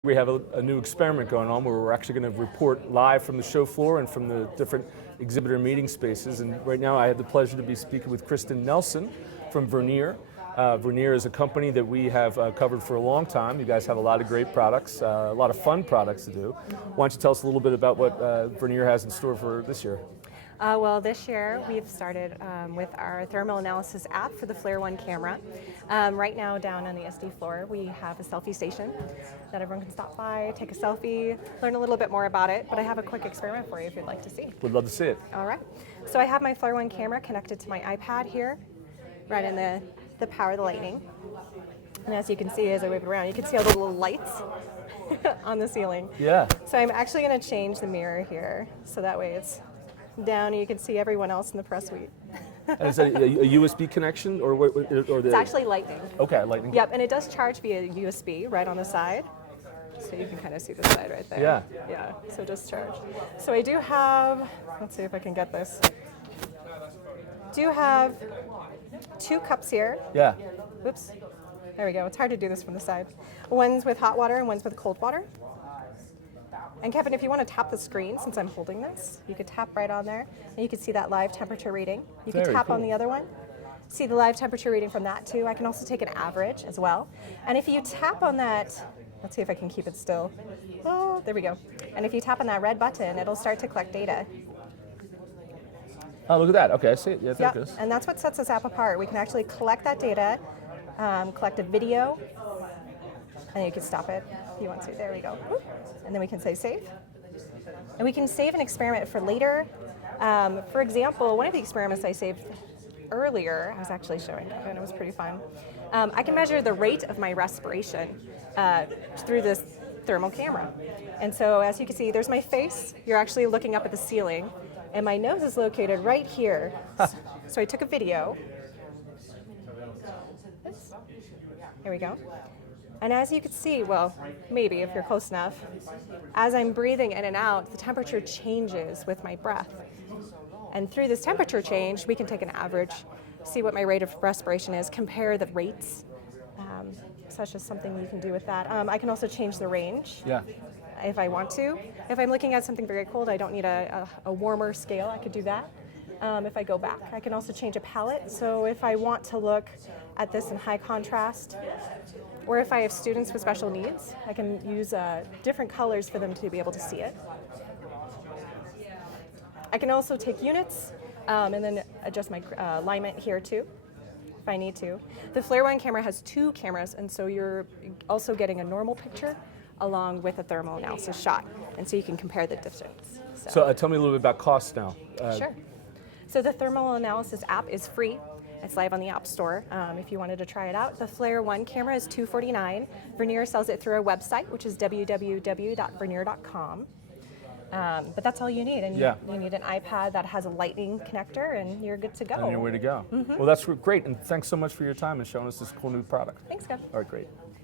We have a new experiment going on where we're actually going to report live from the show floor and from the different exhibitor meeting spaces. And right now I have the pleasure to be speaking with Kristen Nelson from Vernier. Vernier is a company that we have covered for a long time. You guys have a lot of great products, a lot of fun products to do. Why don't you tell us a little bit about what Vernier has in store for this year? Well, this year we've started with our thermal analysis app for the Flare 1 camera. Right now down on the SD floor we have a selfie station that everyone can stop by, take a selfie, learn a little bit more about it, but I have a quick experiment for you if you'd like to see. Would love to see it. All right. So I have my Flare 1 camera connected to my iPad here, right in the power of the lightning. And as you can see as I wave it around, you can see all the little lights on the ceiling. Yeah. So I'm actually going to change the mirror here so that way it's down and you can see everyone else in the press suite. Is that a USB connection or what? It's actually lightning. Okay, lightning. Yep, and it does charge via USB right on the side. So you can kind of see the side right there. Yeah. Yeah, so just charge. So I do have, let's see if I can get this. Do have 2 cups here. Yeah. Oops. There we go. It's hard to do this from the side. One's with hot water and one's with cold water. And Kevin, if you want to tap the screen, since I'm holding this, you could tap right on there, and you can see that live temperature reading. You can tap on the other one, see the live temperature reading from that too. I can also take an average as well. And if you tap on that, let's see if I can keep it still. Oh, there we go. And if you tap on that red button, it'll start to collect data. Oh, look at that. Okay, I see it. Yeah, there it is. And that's what sets this app apart. We can actually collect that data, collect a video, and you can stop it if you want to. There we go. And then we can say save. And we can save an experiment for later. For example, one of the experiments I saved earlier, I was actually showing it, and it was pretty fun. I can measure the rate of my respiration through this thermal camera. And so as you can see, there's my face. You're actually looking up at the ceiling. And my nose is located right here. So I took a video. Here we go. And as you can see, well, maybe if you're close enough, as I'm breathing in and out, the temperature changes with my breath. And through this temperature change, we can take an average, see what my rate of respiration is, compare the rates. Such as something you can do with that. I can also change the range. Yeah. If I want to. If I'm looking at something very cold, I don't need a warmer scale, I could do that. If I go back, I can also change a palette. So if I want to look at this in high contrast, or if I have students with special needs, I can use different colors for them to be able to see it. I can also take units and then adjust my alignment here too, if I need to. The Flare 1 camera has 2 cameras, and so you're also getting a normal picture along with a thermal analysis shot, and so you can compare the distance. So tell me a little bit about costs now. Sure. So the thermal analysis app is free. It's live on the App Store if you wanted to try it out. The Flare 1 camera is $249. Vernier sells it through our website, which is www.vernier.com. But that's all you need. And you need an iPad that has a lightning connector, and you're good to go. And you're way to go. Well, that's great, and thanks so much for your time and showing us this cool new product. Thanks, Kev. All right, great.